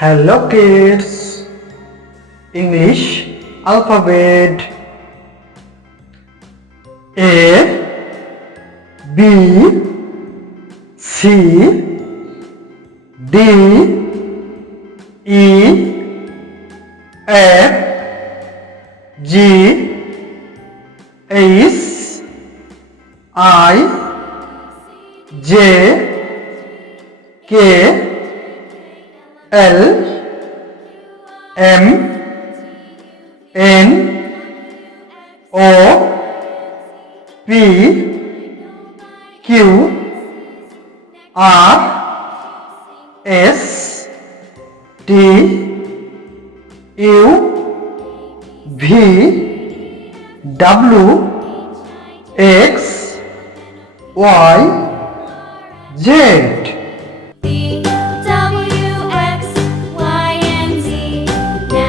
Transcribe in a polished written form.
Hello kids, English alphabet A, B, C, D, E, F, G, H, I, J, K, L, M, N, O, P, Q, R, S, T, U, V, W, X, Y, Z.